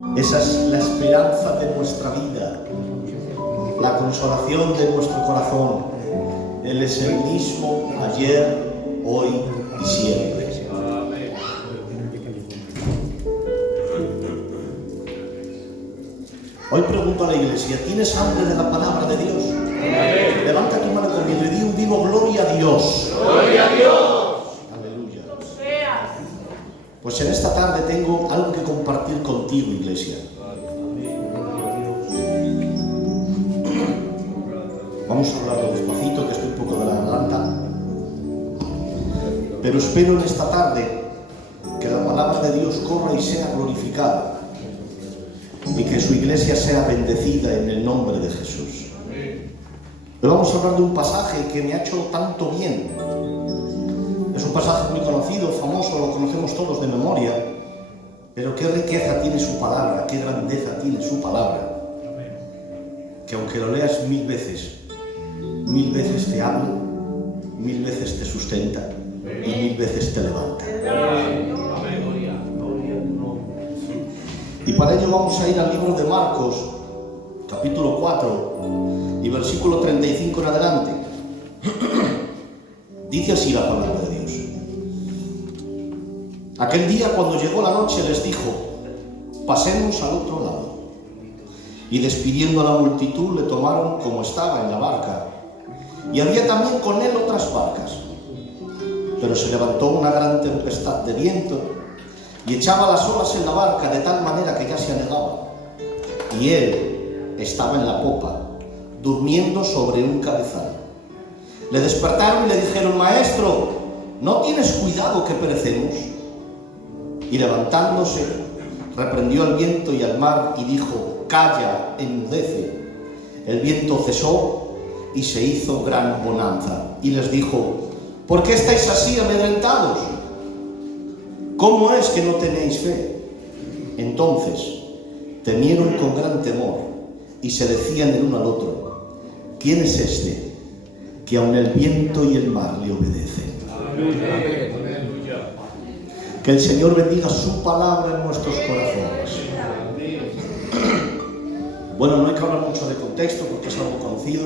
Esa es la esperanza de nuestra vida, la consolación de nuestro corazón. Él es el mismo ayer, hoy y siempre. Hoy pregunto a la iglesia: ¿tienes hambre de la palabra de Dios? Amén. Levanta tu mano conmigo y di un vivo gloria a Dios. ¡Gloria a Dios! Aleluya. Pues en esta tarde tengo algo que compartir contigo, iglesia. Vamos a hablarlo despacito, que estoy un poco de la garganta. Pero espero en esta tarde que la palabra de Dios corra y sea glorificada, y que su iglesia sea bendecida en el nombre de Jesús. Hoy vamos a hablar de un pasaje que me ha hecho tanto bien. Es un pasaje muy conocido, famoso, lo conocemos todos de memoria, pero qué riqueza tiene su palabra, qué grandeza tiene su palabra, que aunque lo leas mil veces te habla, mil veces te sustenta y mil veces te levanta. Y para ello vamos a ir al libro de Marcos, capítulo 4 y versículo 35 en adelante. Dice así la palabra de Dios. Aquel día, cuando llegó la noche, les dijo: pasemos al otro lado. Y despidiendo a la multitud, le tomaron como estaba en la barca, y había también con él otras barcas. Pero se levantó una gran tempestad de viento y echaba las olas en la barca de tal manera que ya se anegaba, y él estaba en la popa, durmiendo sobre un cabezal. Le despertaron y le dijeron: Maestro, ¿no tienes cuidado que perecemos? Y levantándose, reprendió al viento y al mar y dijo: Calla, enmudece. El viento cesó y se hizo gran bonanza. Y les dijo: ¿por qué estáis así amedrentados? ¿Cómo es que no tenéis fe? Entonces temieron con gran temor y se decían el uno al otro: ¿quién es este que aun el viento y el mar le obedecen? Amén. Que el Señor bendiga su palabra en nuestros corazones. Bueno, no hay que hablar mucho de contexto porque es algo conocido.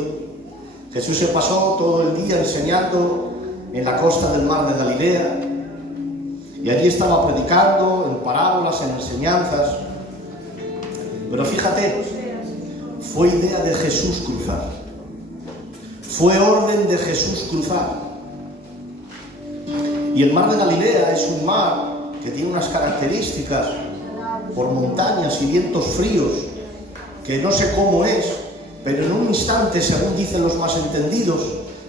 Jesús se pasó todo el día enseñando en la costa del mar de Galilea, y allí estaba predicando en parábolas, en enseñanzas. Pero fíjate, fue idea de Jesús cruzar. Fue orden de Jesús cruzar. Y el mar de Galilea es un mar que tiene unas características por montañas y vientos fríos, que no sé cómo es, pero en un instante, según dicen los más entendidos,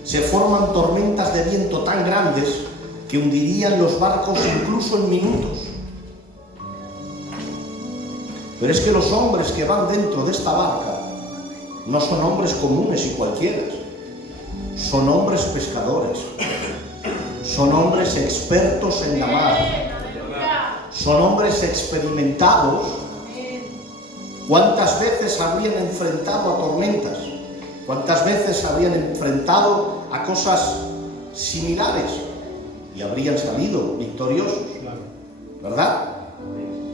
se forman tormentas de viento tan grandes que hundirían los barcos incluso en minutos. Pero es que los hombres que van dentro de esta barca no son hombres comunes y cualquiera, son hombres pescadores, son hombres expertos en la mar, son hombres experimentados. ¿Cuántas veces habrían enfrentado a tormentas? ¿Cuántas veces habrían enfrentado a cosas similares? Y habrían salido victoriosos, ¿verdad?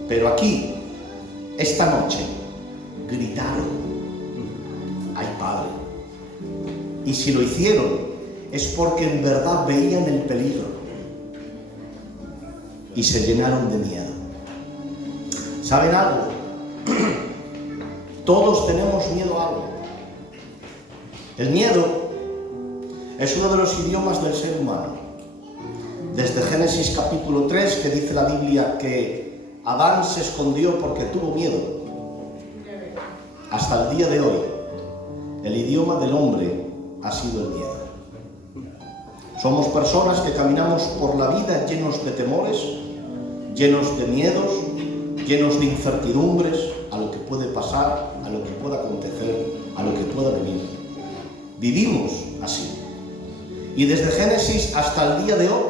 Pero aquí, esta noche, gritaron: ¡ay, Padre! Y si lo hicieron, es porque en verdad veían el peligro y se llenaron de miedo. ¿Saben algo? Todos tenemos miedo a algo. El miedo es uno de los idiomas del ser humano. Desde Génesis capítulo 3, que dice la Biblia que Adán se escondió porque tuvo miedo, hasta el día de hoy, el idioma del hombre ha sido el miedo. Somos personas que caminamos por la vida llenos de temores, llenos de miedos, llenos de incertidumbres a lo que puede pasar, a lo que pueda acontecer, a lo que pueda venir. Vivimos así. Y desde Génesis hasta el día de hoy,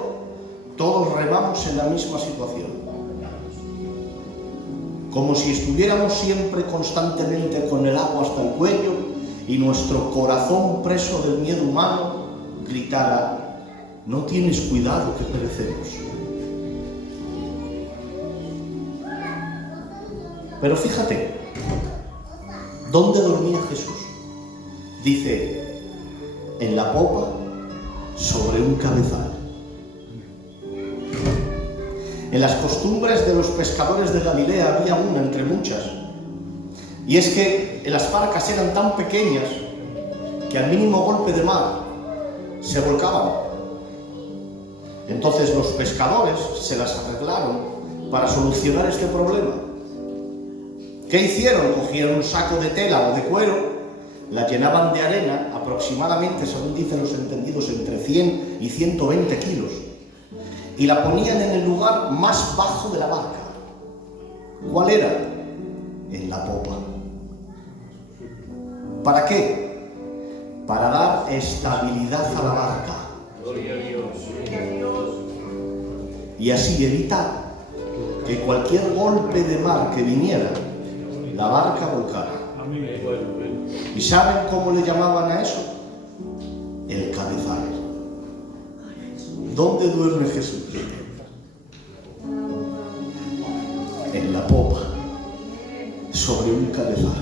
todos remamos en la misma situación. Como si estuviéramos siempre constantemente con el agua hasta el cuello y nuestro corazón preso del miedo humano gritara: no tienes cuidado que perecemos. Pero fíjate, ¿dónde dormía Jesús? Dice, en la popa, sobre un cabezal. En las costumbres de los pescadores de Galilea había una entre muchas, y es que las barcas eran tan pequeñas que al mínimo golpe de mar se volcaban. Entonces los pescadores se las arreglaron para solucionar este problema. ¿Qué hicieron? Cogieron un saco de tela o de cuero, la llenaban de arena, aproximadamente, según dicen los entendidos, entre 100 y 120 kilos, y la ponían en el lugar más bajo de la barca. ¿Cuál era? En la popa. ¿Para qué? Para dar estabilidad a la barca. Gloria a Dios. Y así evitar que cualquier golpe de mar que viniera, la barca volcara. ¿Y saben cómo le llamaban a eso? El cabezal. ¿Dónde duerme Jesús? En la popa, sobre un cabezal.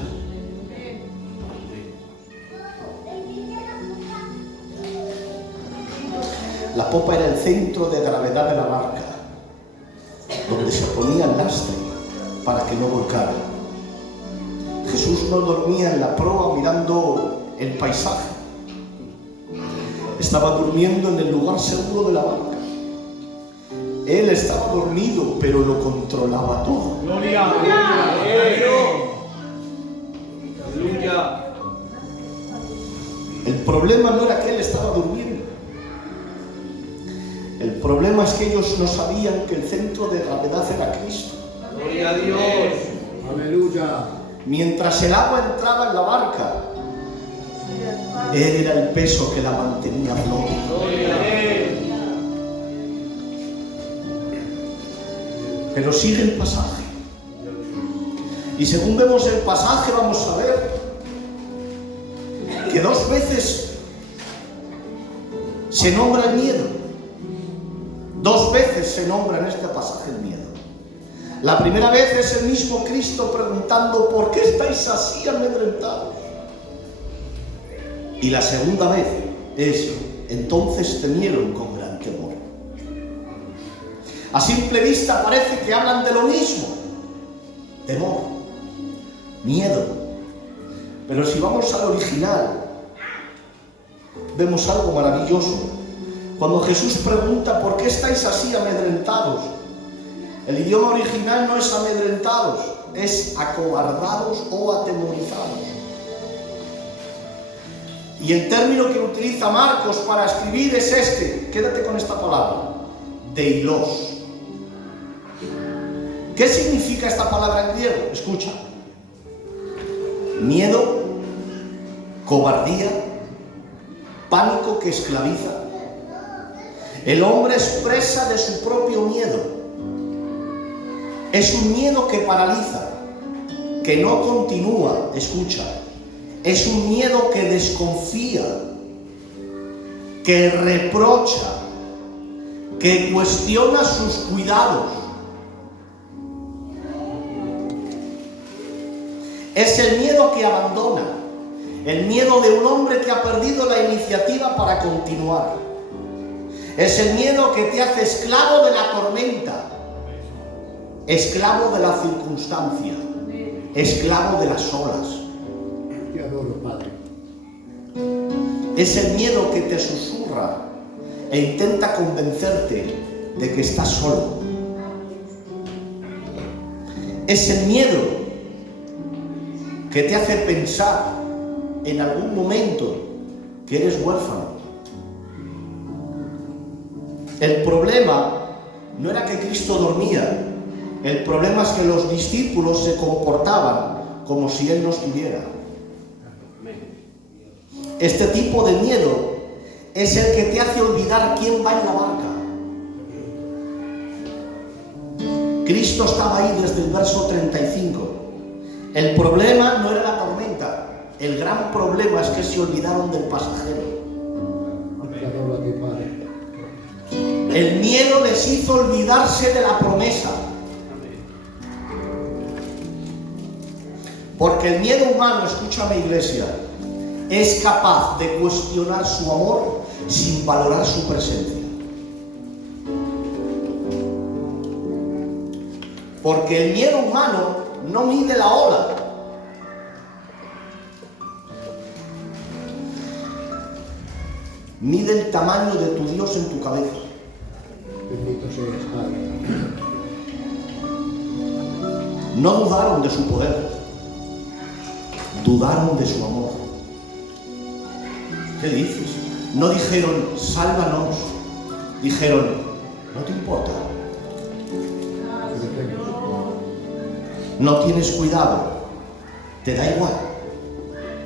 La popa era el centro de gravedad de la barca, donde se ponía el lastre para que no volcara. Jesús no dormía en la proa mirando el paisaje. Estaba durmiendo en el lugar seguro de la barca. Él estaba dormido, pero lo controlaba todo. Gloria a Dios. Aleluya. El problema no era que él estaba durmiendo. El problema es que ellos no sabían que el centro de gravedad era Cristo. Gloria a Dios. Aleluya. Mientras el agua entraba en la barca, él era el peso que la mantenía a flote. Gloria a Él. Pero sigue el pasaje. Y según vemos el pasaje, vamos a ver que 2 veces se nombra el miedo. 2 veces se nombra en este pasaje el miedo. La primera vez es el mismo Cristo preguntando: ¿por qué estáis así amedrentados? Y la segunda vez es: entonces temieron con gran temor. A simple vista parece que hablan de lo mismo: temor, miedo. Pero si vamos al original, vemos algo maravilloso. Cuando Jesús pregunta: ¿por qué estáis así amedrentados? El idioma original no es amedrentados, es acobardados o atemorizados. Y el término que utiliza Marcos para escribir es este, quédate con esta palabra, deilos. ¿Qué significa esta palabra en griego? Escucha: miedo, cobardía, pánico que esclaviza. El hombre es presa de su propio miedo. Es un miedo que paraliza, que no continúa, escucha. Es un miedo que desconfía, que reprocha, que cuestiona sus cuidados. Es el miedo que abandona, el miedo de un hombre que ha perdido la iniciativa para continuar. Es el miedo que te hace esclavo de la tormenta, esclavo de la circunstancia, esclavo de las olas. Te adoro, Padre. Es el miedo que te susurra e intenta convencerte de que estás solo. Es el miedo que te hace pensar en algún momento que eres huérfano. El problema no era que Cristo dormía. El problema es que los discípulos se comportaban como si Él no estuviera. Este tipo de miedo es el que te hace olvidar quién va en la barca. Cristo estaba ahí desde el verso 35. El problema no era la tormenta. El gran problema es que se olvidaron del pasajero. Te adoro a ti, Padre. El miedo les hizo olvidarse de la promesa. Porque el miedo humano, escúchame iglesia, es capaz de cuestionar su amor sin valorar su presencia. Porque el miedo humano no mide la ola. Mide el tamaño de tu Dios en tu cabeza. Bendito seas, Padre. No dudaron de su poder, dudaron de su amor. ¿Qué dices? No dijeron, sálvanos. Dijeron, no te importa. No tienes cuidado. Te da igual.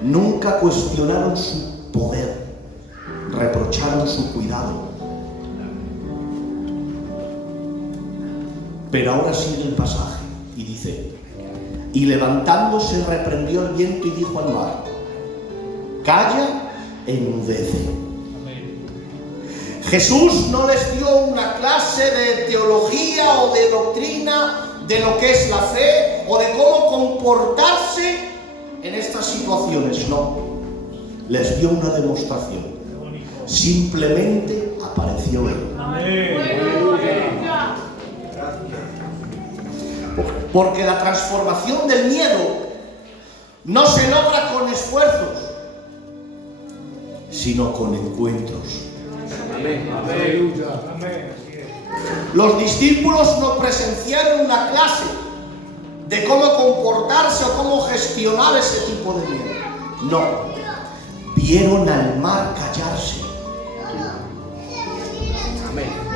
Nunca cuestionaron su poder. Reprocharon su cuidado. Pero ahora sigue el pasaje y dice: y levantándose reprendió el viento y dijo al mar: calla, enmudece. Jesús no les dio una clase de teología o de doctrina de lo que es la fe o de cómo comportarse en estas situaciones, no. Les dio una demostración. Simplemente apareció Él. Porque la transformación del miedo no se logra con esfuerzos, sino con encuentros. Aleluya. Los discípulos no presenciaron una clase de cómo comportarse o cómo gestionar ese tipo de miedo. No. Vieron al mar callarse.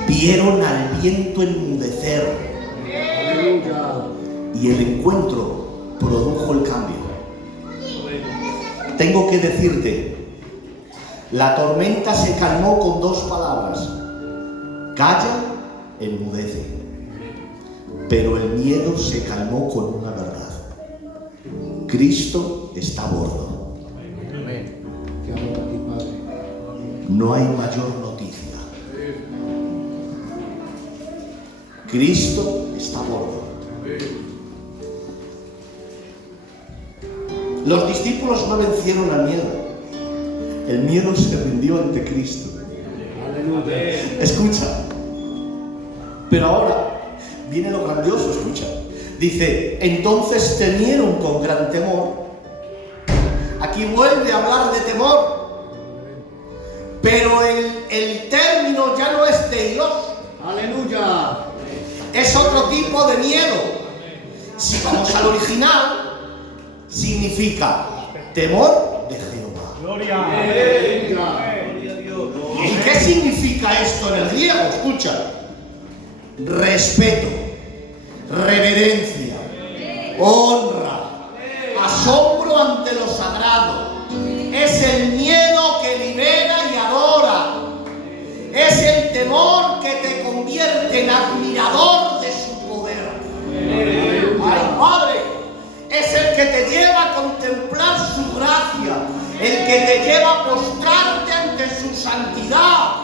Vieron al viento enmudecer. Aleluya. Y el encuentro produjo el cambio. Tengo que decirte, la tormenta se calmó con dos palabras: calla, enmudece. Pero el miedo se calmó con una verdad: Cristo está a bordo. Te amo a ti, Padre. No hay mayor noticia. Cristo está a bordo. Los discípulos no vencieron al miedo. El miedo se rindió ante Cristo. Aleluya. Escucha. Pero ahora viene lo grandioso, escucha. Dice, entonces temieron con gran temor. Aquí vuelve a hablar de temor. Pero el término ya no es de Dios. Aleluya. Es otro tipo de miedo. Si vamos al original, significa temor de Jehová. Gloria. Aleluya. ¿Y qué significa esto en el griego? Escucha. Respeto, reverencia, honra, asombro ante lo sagrado. Es el miedo que libera y adora. Es el temor que te convierte en admirador de su poder. ¡Ay, Padre! Es el que te lleva a contemplar su gracia, el que te lleva a postrarte ante su santidad.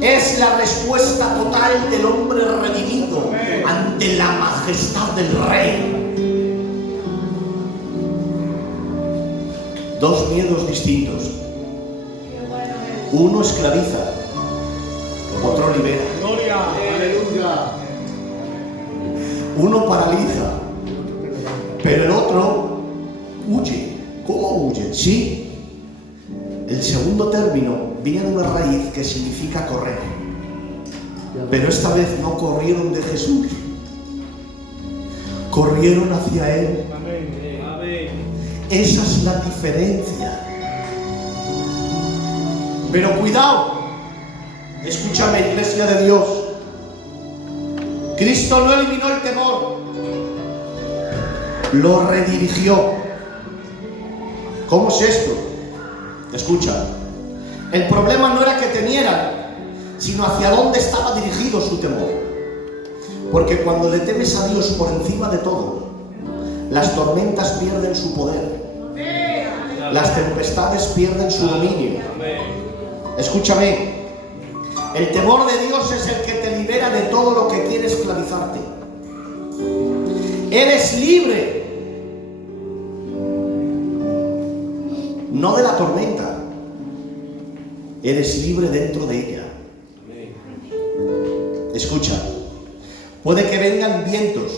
Es la respuesta total del hombre redimido ante la majestad del Rey. Dos miedos distintos. Uno esclaviza, otro libera. Gloria. Aleluya. Uno paraliza, pero el otro huye. ¿Cómo huye? Sí. El segundo término viene de una raíz que significa correr. Pero esta vez no corrieron de Jesús. Corrieron hacia Él. Amén. Amén. Esa es la diferencia. Pero cuidado. Escúchame, iglesia de Dios. Cristo no eliminó el temor. Lo redirigió. ¿Cómo es esto? Escucha. El problema no era que temieran, sino hacia dónde estaba dirigido su temor. Porque cuando le temes a Dios por encima de todo, las tormentas pierden su poder. Las tempestades pierden su dominio. Escúchame. El temor de Dios es el que te libera de todo lo que quiere esclavizarte. Eres libre. No de la tormenta. Eres libre dentro de ella. Escucha. Puede que vengan vientos,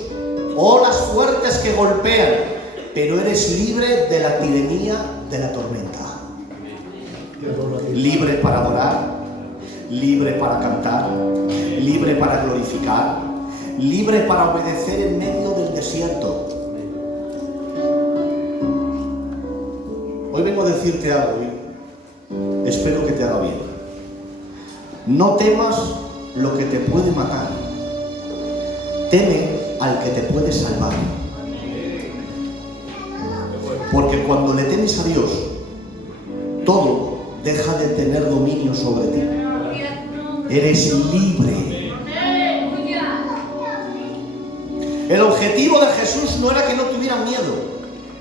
olas fuertes que golpean, pero eres libre de la tiranía de la tormenta. Libre para adorar, libre para cantar, libre para glorificar, libre para obedecer en medio del desierto. Hoy vengo a decirte algo y espero que te haga bien. No temas lo que te puede matar. Teme al que te puede salvar. Porque cuando le temes a Dios, todo deja de tener dominio sobre ti. Eres libre. El objetivo de Jesús no era que no tuvieran miedo,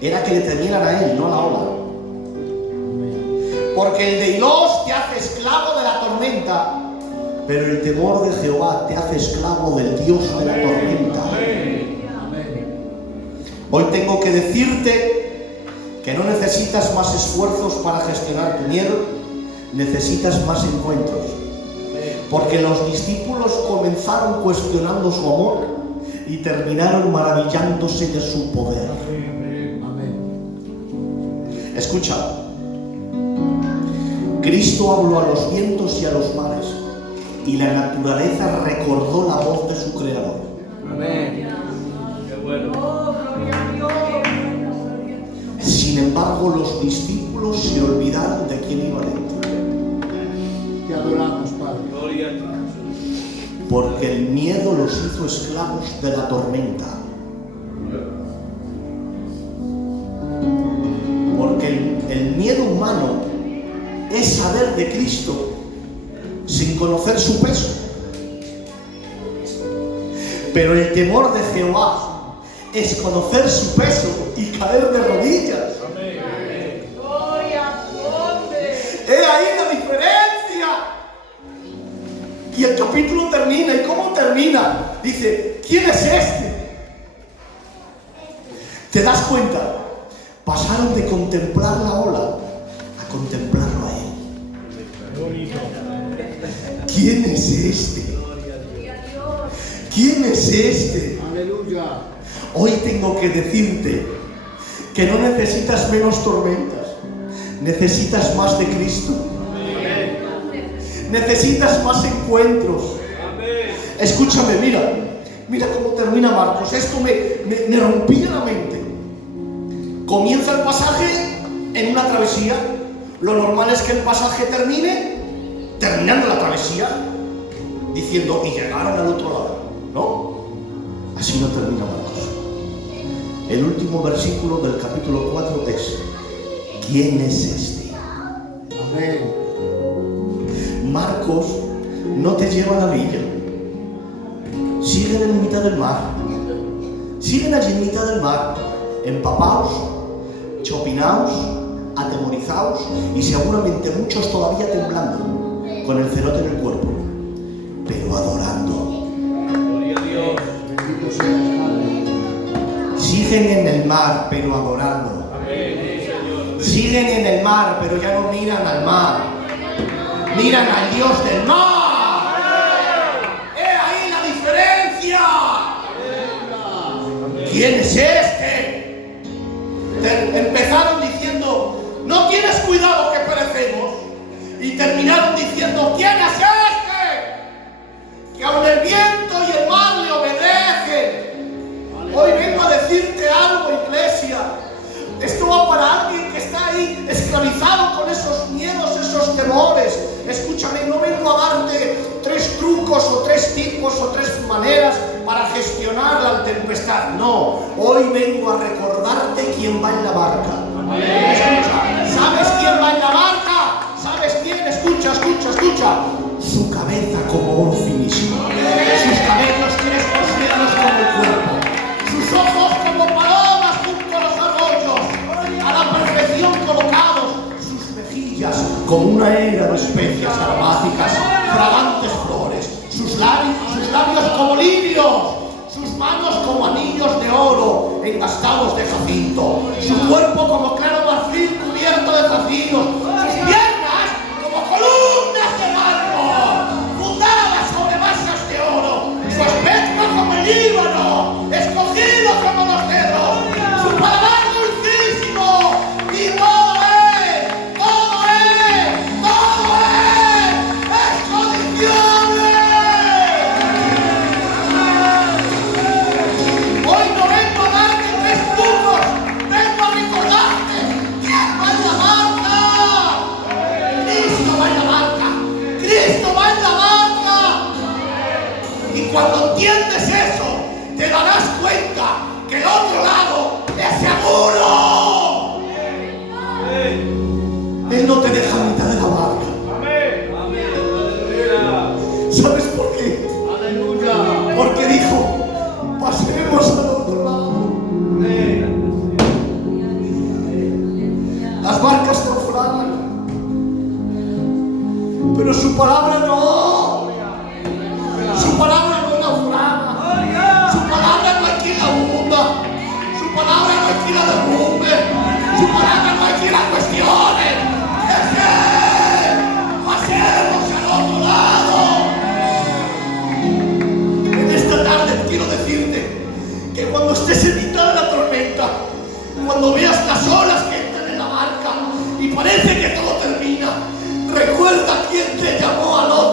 era que le temieran a Él, no a la ola. Porque el de Dios te hace esclavo de la tormenta, pero el temor de Jehová te hace esclavo del Dios de la tormenta. Hoy tengo que decirte que no necesitas más esfuerzos para gestionar tu miedo, necesitas más encuentros. Porque los discípulos comenzaron cuestionando su amor y terminaron maravillándose de su poder. Escucha, Cristo habló a los vientos y a los mares, y la naturaleza recordó la voz de su Creador. Amén. Qué bueno. Sin embargo, los discípulos se olvidaron de quién iba dentro. Te adoramos, Padre. Gloria a ti, Jesús. Porque el miedo los hizo esclavos de la tormenta. Porque el miedo humano es saber de Cristo sin conocer su peso. Pero el temor de Jehová es conocer su peso y caer de rodillas. He ahí la diferencia. Y el capítulo termina. ¿Y cómo termina? Dice, ¿quién es este? ¿Te das cuenta? Pasaron de contemplar la ola a contemplarlo a Él. ¿Quién es este? ¿Quién es este? Aleluya. Hoy tengo que decirte que no necesitas menos tormentas, necesitas más de Cristo. Necesitas más encuentros. Escúchame, mira cómo termina Marcos. Esto me rompía la mente. Comienza el pasaje en una travesía. Lo normal es que el pasaje termine terminando la travesía, diciendo, y llegaron al otro lado. No, así no termina Marcos. El último versículo del capítulo 4 es, ¿quién es este? Amén. Marcos no te lleva a la villa. Siguen en mitad del mar. Siguen allí en mitad del mar, empapaos, chopinaos, atemorizaos y seguramente muchos todavía temblando, con el cerote en el cuerpo, pero adorando. Gloria a Dios. Bendito seas, Padre. Siguen en el mar, pero adorando. Amén, Señor. Siguen en el mar, pero ya no miran al mar. Miran al Dios del mar. ¡He ahí la diferencia! ¿Quién es este? Empezaron diciendo, no tienes cuidado que perecemos. Y terminaron diciendo, ¿quién es este? Que aun el viento y el mar le obedecen. Hoy vengo a decirte algo, iglesia. Esto va para alguien que está ahí esclavizado con esos miedos, esos temores. Escúchame, no vengo a darte 3 trucos o 3 tipos o 3 maneras para gestionar la tempestad. No, hoy vengo a recordarte quién va en la barca. Escucha, ¿sabes quién va en la barca? ¿Sabes quién? Escucha. Su cabeza como oro finísimo. Sus cabellos cresposieros como el cuerpo. Sus ojos como palomas junto a los arroyos, a la perfección colocados. Sus mejillas como una era de especias aromáticas, fragantes flores. Sus labios como lirios. Sus manos como anillos de oro. aplastados de jacinto, su cuerpo como claro marfil cubierto de zafiros, sus piernas como columnas de mármol, fundadas sobre masas de oro, su aspecto como el Líbano, escogido como los cedros, su paladar dulcísimo, y todo es condiciones. Hoy no vengo a darte 3 trucos, vengo a recordarte quién va en la barca. Cristo va en la barca, Cristo va en la barca. Y cuando entiendes eso, te darás cuenta que el otro lado es seguro. Él no te deja a mitad de la barca. Amén. Aleluya. ¿Sabes por qué? Aleluya. Porque dijo, pasemos al otro lado. Las barcas naufragan, pero su palabra no. Su palabra no naufraga. Su palabra no hay quien la hunda. Su palabra no hay quien la derrumbe. Su palabra no hay quien la cuestione. Es Él. Pasemos al otro lado. En esta tarde quiero decirte que cuando estés en mitad de la tormenta, cuando veas las olas que entran en la barca y parece que todo termina, recuerda quién te llamó al otro